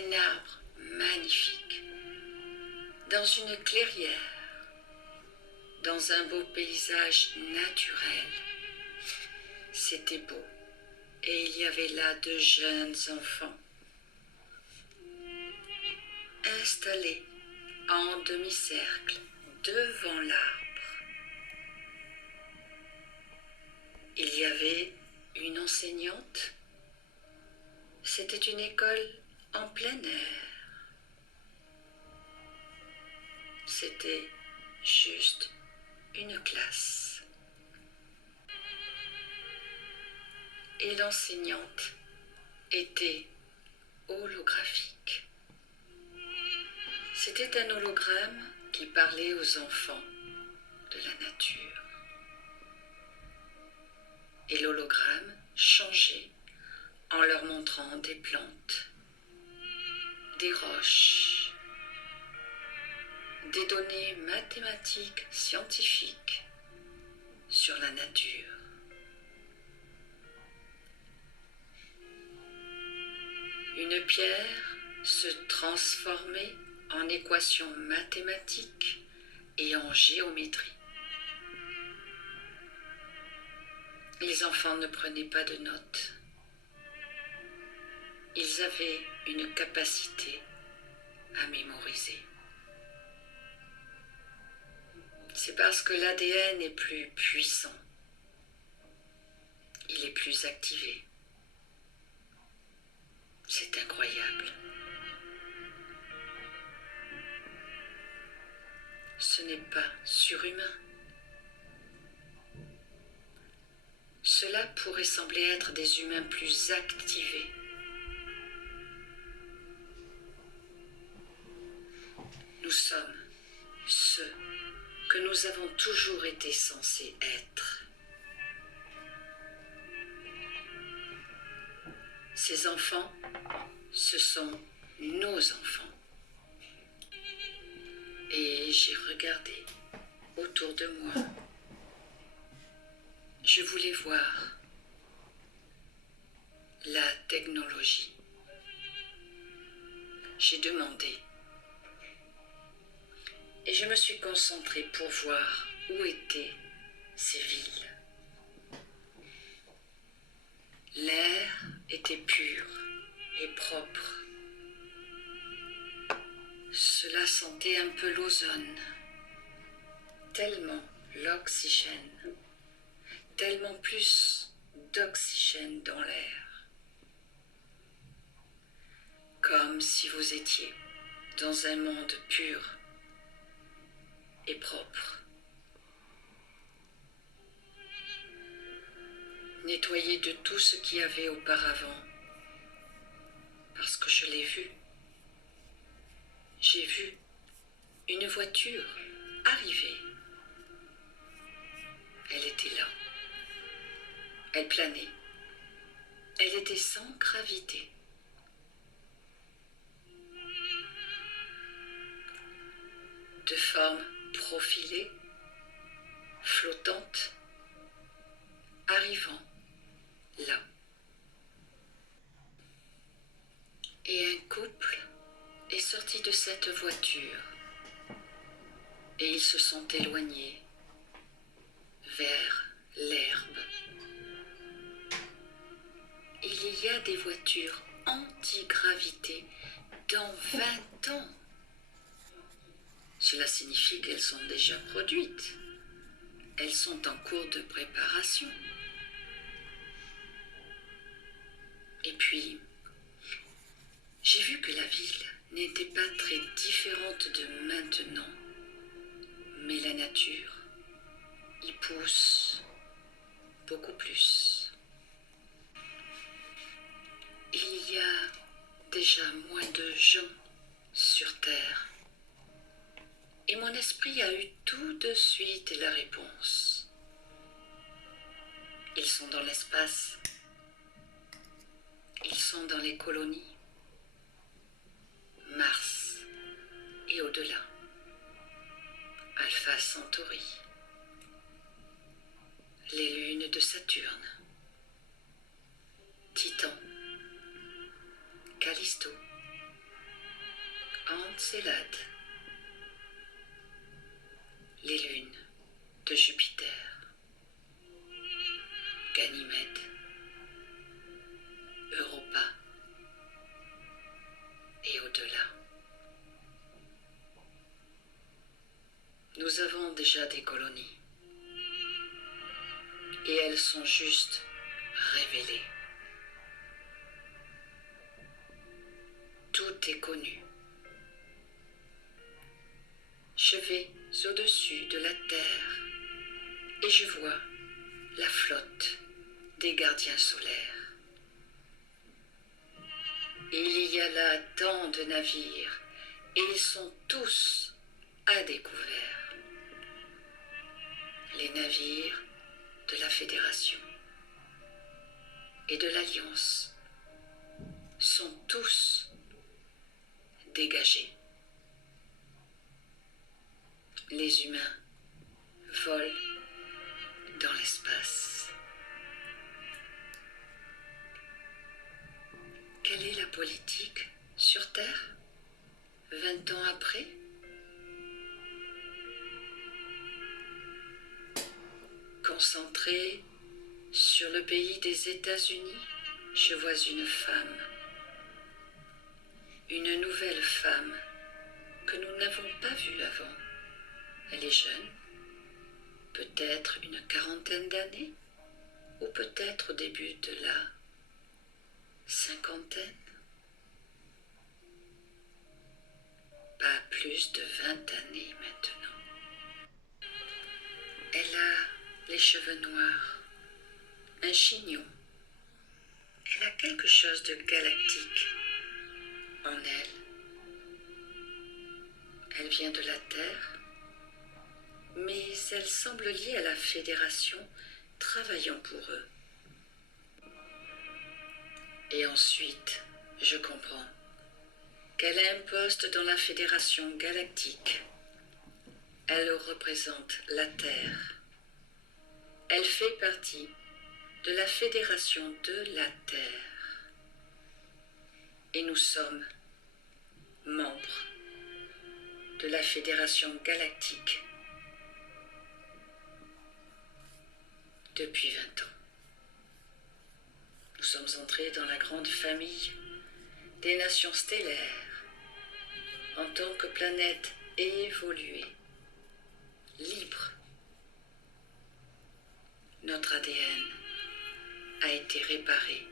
un arbre magnifique, dans une clairière, dans un beau paysage naturel. C'était beau, et il y avait là de jeunes enfants, installés en demi-cercle devant l'arbre. Il y avait une enseignante. C'était une école en plein air. C'était juste une classe. Et l'enseignante était holographique. C'était un hologramme qui parlait aux enfants de la nature. Et l'hologramme changeait en leur montrant des plantes, des roches, des données mathématiques, scientifiques sur la nature. Une pierre se transformait en équations mathématiques et en géométrie. Les enfants ne prenaient pas de notes. Ils avaient une capacité à mémoriser. C'est parce que l'ADN est plus puissant. Il est plus activé. C'est incroyable. Ce n'est pas surhumain. Cela pourrait sembler être des humains plus activés. Nous sommes ceux que nous avons toujours été censés être. Ces enfants, ce sont nos enfants. Et j'ai regardé autour de moi. Je voulais voir la technologie. J'ai demandé. Et je me suis concentrée pour voir où étaient ces villes. L'air était pur et propre. Cela sentait un peu l'ozone, tellement l'oxygène, tellement plus d'oxygène dans l'air. Comme si vous étiez dans un monde pur et propre. Nettoyé de tout ce qu'il y avait auparavant, parce que je l'ai vu. J'ai vu une voiture arriver. Elle était là. Elle planait. Elle était sans gravité. De forme profilée, flottante, arrivant là. Et un couple est sorti de cette voiture et ils se sont éloignés vers l'herbe. Il y a des voitures anti-gravité dans 20 ans. Cela signifie qu'elles sont déjà produites. Elles sont en cours de préparation. Et puis, j'ai vu que la ville n'était pas très différente de maintenant. Mais la nature y pousse beaucoup plus. Il y a déjà moins de gens sur Terre. Et mon esprit a eu tout de suite la réponse. Ils sont dans l'espace. Ils sont dans les colonies. Mars et au-delà. Alpha Centauri. Les lunes de Saturne. Titan. Callisto. Célade, les lunes de Jupiter, Ganymède, Europa et au-delà. Nous avons déjà des colonies et elles sont juste révélées. Tout est connu. Je vais au-dessus de la terre et je vois la flotte des gardiens solaires. Il y a là tant de navires et ils sont tous à découvert. Les navires de la Fédération et de l'Alliance sont tous dégagés. Les humains volent dans l'espace. Quelle est la politique sur Terre 20 ans après? Concentrée sur le pays des États-Unis, je vois une femme. Une nouvelle femme que nous n'avons pas vue avant. Elle est jeune, peut-être une quarantaine d'années, ou peut-être au début de la cinquantaine. Pas plus de 20 années maintenant. Elle a les cheveux noirs, un chignon. Elle a quelque chose de galactique en elle. Elle vient de la Terre, mais elle semble liée à la Fédération travaillant pour eux. Et ensuite, je comprends qu'elle a un poste dans la Fédération galactique. Elle représente la Terre. Elle fait partie de la Fédération de la Terre. Et nous sommes membres de la Fédération galactique depuis 20 ans. Nous sommes entrés dans la grande famille des nations stellaires en tant que planète évoluée, libre. Notre ADN a été réparé.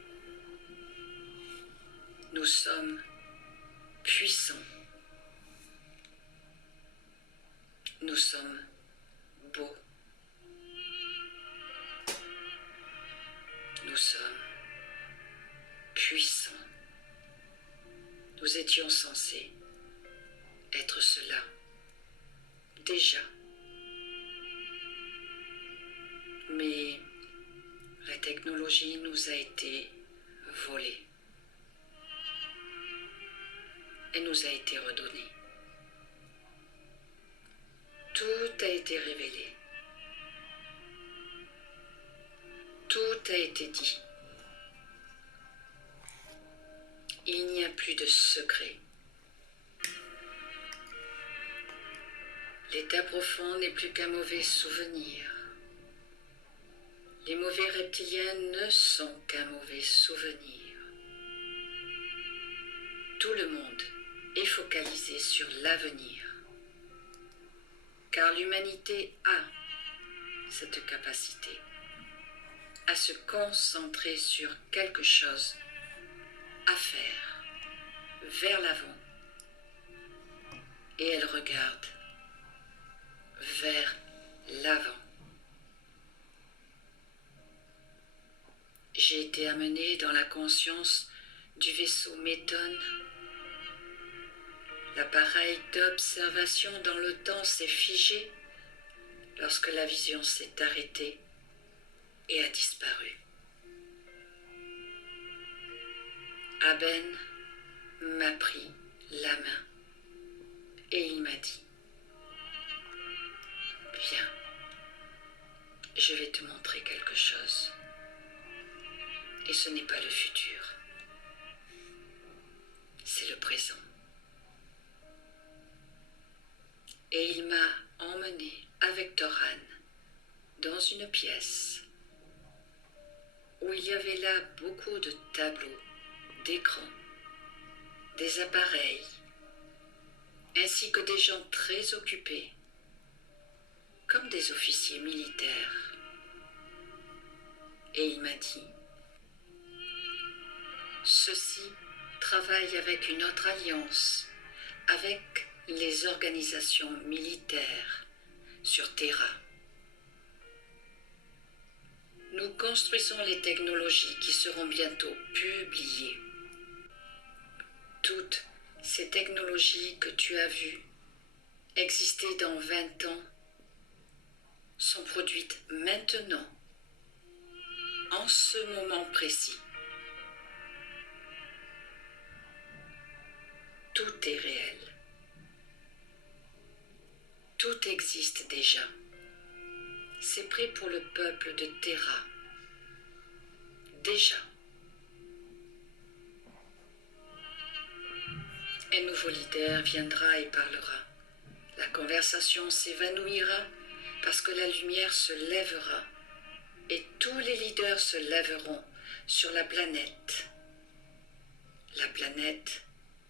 Nous sommes puissants. Nous sommes beaux. Nous sommes puissants. Nous étions censés être cela déjà. Mais la technologie nous a été volée et nous a été redonnée. Tout a été révélé. Tout a été dit. Il n'y a plus de secret. L'état profond n'est plus qu'un mauvais souvenir. Les mauvais reptiliens ne sont qu'un mauvais souvenir. Tout le monde est focalisé sur l'avenir. Car l'humanité a cette capacité à se concentrer sur quelque chose à faire vers l'avant. Et elle regarde vers l'avant. J'ai été amené dans la conscience du vaisseau Méthone. L'appareil d'observation dans le temps s'est figé lorsque la vision s'est arrêtée et a disparu. Aben m'a pris la main et il m'a dit: viens, je vais te montrer quelque chose. Et ce n'est pas le futur, c'est le présent. et il m'a emmené avec Toran dans une pièce où il y avait là beaucoup de tableaux, d'écrans, des appareils, ainsi que des gens très occupés, comme des officiers militaires. Et il m'a dit, ceux-ci travaillent avec une autre alliance, avec les organisations militaires sur Terra. Nous construisons les technologies qui seront bientôt publiées. Toutes ces technologies que tu as vues exister dans 20 ans sont produites maintenant, en ce moment précis. Tout est réel. Tout existe déjà. C'est prêt pour le peuple de Terra. Déjà. Un nouveau leader viendra et parlera. La conversation s'évanouira parce que la lumière se lèvera et tous les leaders se lèveront sur la planète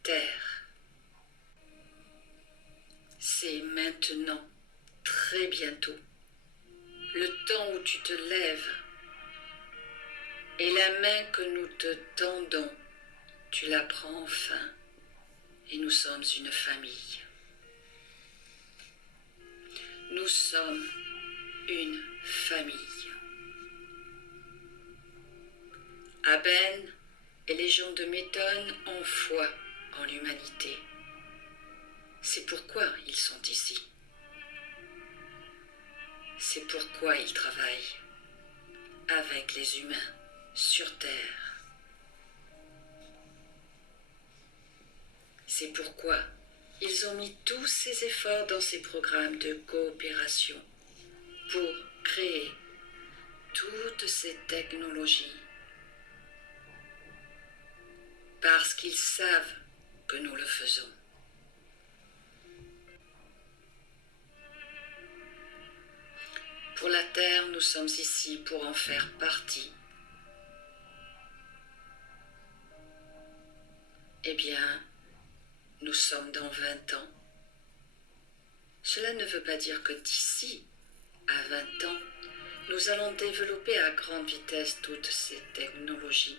Terre. C'est maintenant, très bientôt, le temps où tu te lèves et la main que nous te tendons, tu la prends enfin et nous sommes une famille. Nous sommes une famille. Aben et les gens de Méthone ont foi en l'humanité. C'est pourquoi ils sont ici. C'est pourquoi ils travaillent avec les humains sur Terre. C'est pourquoi ils ont mis tous ces efforts dans ces programmes de coopération pour créer toutes ces technologies. Parce qu'ils savent que nous le faisons. Pour la Terre, nous sommes ici pour en faire partie. Eh bien, nous sommes dans 20 ans. Cela ne veut pas dire que d'ici à 20 ans, nous allons développer à grande vitesse toutes ces technologies.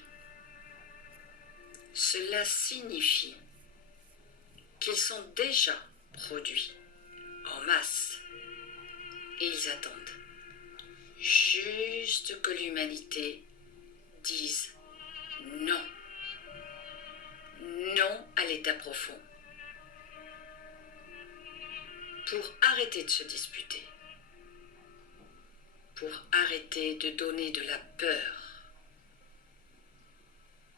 Cela signifie qu'ils sont déjà produits en masse et ils attendent juste que l'humanité dise non. Non à l'état profond. Pour arrêter de se disputer. Pour arrêter de donner de la peur.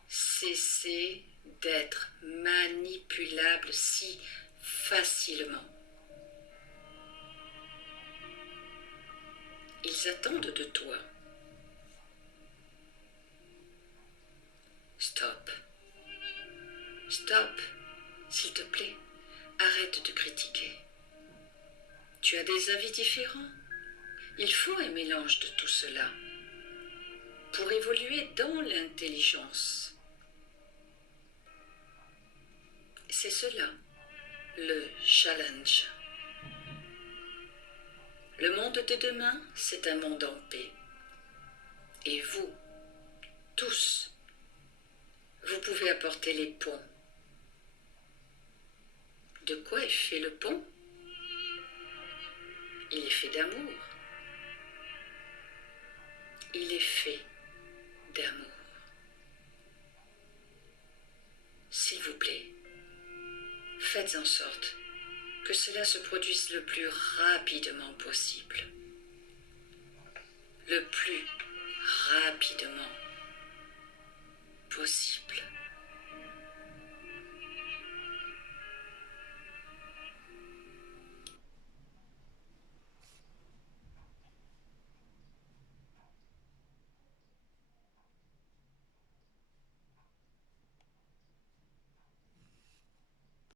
Cesser d'être manipulable si facilement. Ils attendent de toi. Stop. Stop, s'il te plaît. Arrête de critiquer. Tu as des avis différents. Il faut un mélange de tout cela pour évoluer dans l'intelligence. C'est cela, le challenge. Le monde de demain, c'est un monde en paix. Et vous, tous, vous pouvez apporter les ponts. De quoi est fait le pont? Il est fait d'amour. Il est fait d'amour. S'il vous plaît, faites en sorte que cela se produise le plus rapidement possible. Le plus rapidement